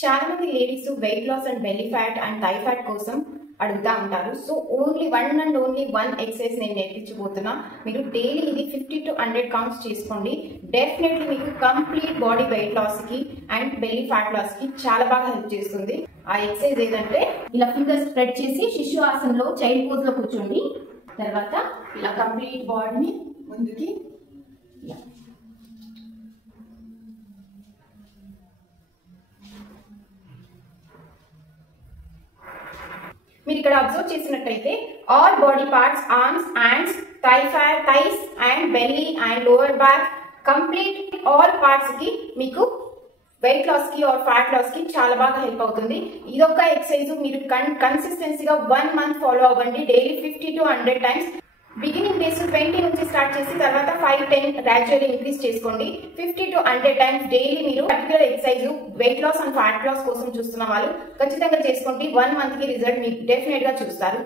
చాలా మంది ladies weight loss and belly fat and thigh fat కోసం అడుగుతా ఉంటారు. సో ఓన్లీ వన్ ఎక్సర్సైజ్ నేను నేర్పించబోతున్నా. మీరు డైలీ ఇది 50 to 100 కౌంట్స్ చేసుకోండి. డెఫినెట్లీ మీకు కంప్లీట్ బాడీ వెయిట్ లాస్ కి అండ్ బెల్లీ ఫ్యాట్ లాస్ కి చాలా బాగా హెల్ప్ చేస్తుంది. ఆ ఎక్సర్సైజ్ ఏదంటే ఇలా ఫింగర్స్ స్ప్రెడ్ చేసి శిశు ఆసనంలో చైల్డ్ పోజ్ లో కూర్చోండి. తర్వాత ఇలా కంప్లీట్ బాడీని ముందుకి ఇలా మీరు ఇక్కడ అబ్జర్వ్ చేసినట్టయితే all body parts, arms, hands, thighs and belly and lower back complete all parts కి మీకు వెయిట్ లాస్ కి ఆర్ ఫ్యాట్ లాస్ కి చాలా బాగా హెల్ప్ అవుతుంది. ఇదొక ఎక్సర్సైజ్ మీరు కన్సిస్టెన్సీగా 1 month ఫాలో అవ్వండి. Daily 50 to 100 times. Beginning days 20 నుంచి స్టార్ట్ చేసి తర్వాత 5-10 గ్రాడ్యువల్లీ ఇంక్రీజ్ చేసుకోండి. 50 to 100 టైమ్స్ డైలీ మీరు particular exercise weight loss and fat loss కోసం చూస్తున్న వాళ్ళు ఖచ్చితంగా చేసుకోండి. 1 month కి రిజల్ట్ మీకు డెఫినెట్ గా చూస్తారు.